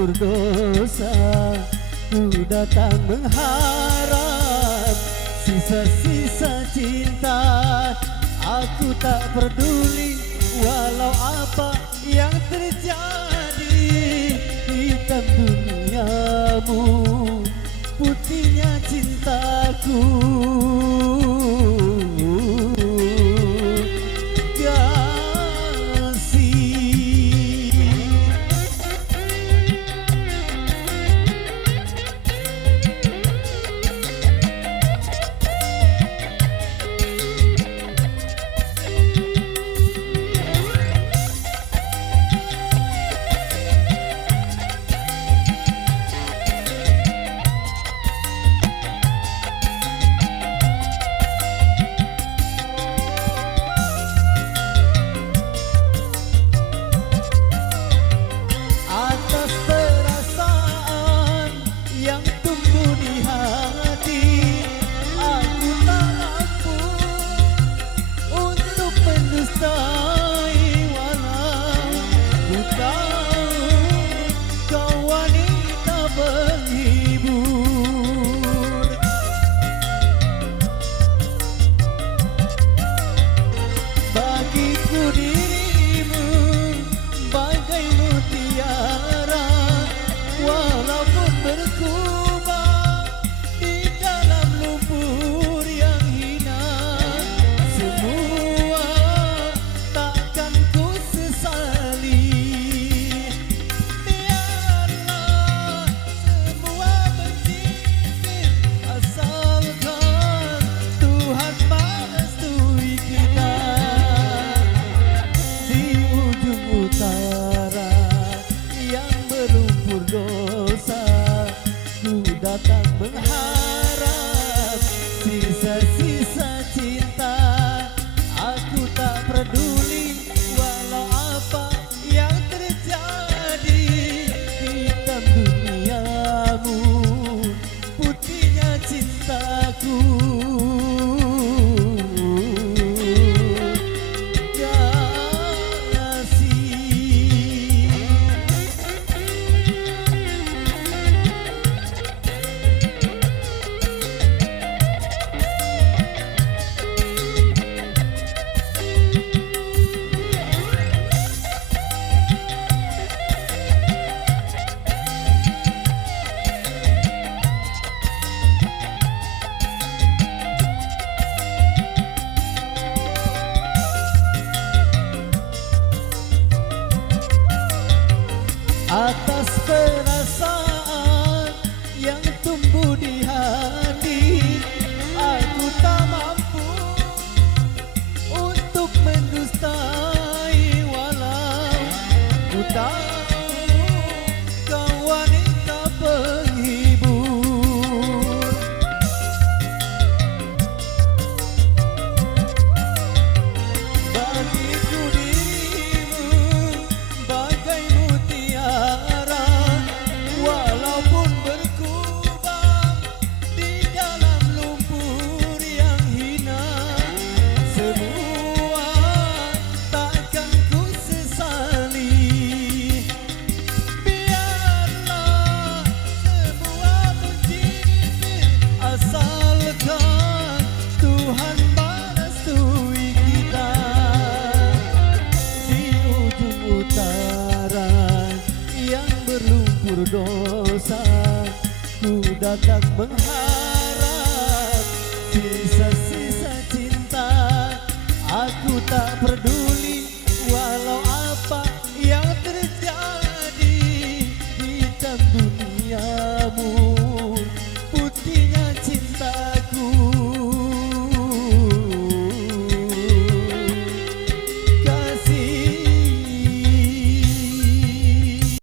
berlumpur dosa, ku datang mengharap sisa-sisa cinta. Aku tak peduli walau apa yang terjadi. Hitam duniamu, putihnya cintaku. Datang mengharap sisa-sisa cinta. Aku tak peduli walau apa yang terjadi. Hitam duniamu, putihnya cintaku. Atas perasaan yang tumbuh di hati, aku tak mampu untuk mendustai. Walau ku tahu kau wanita penghibur, bagiku dirimu bagai mutiara. Walaupun berkubang di dalam lumpur yang hina, semua takkan ku sesali. Biarlah semua menjadi asalkan Tuhan merestui kita. Di ujung utara yang berlumpur dosa, ku datang mengharap sisa-sisa cinta. Aku tak peduli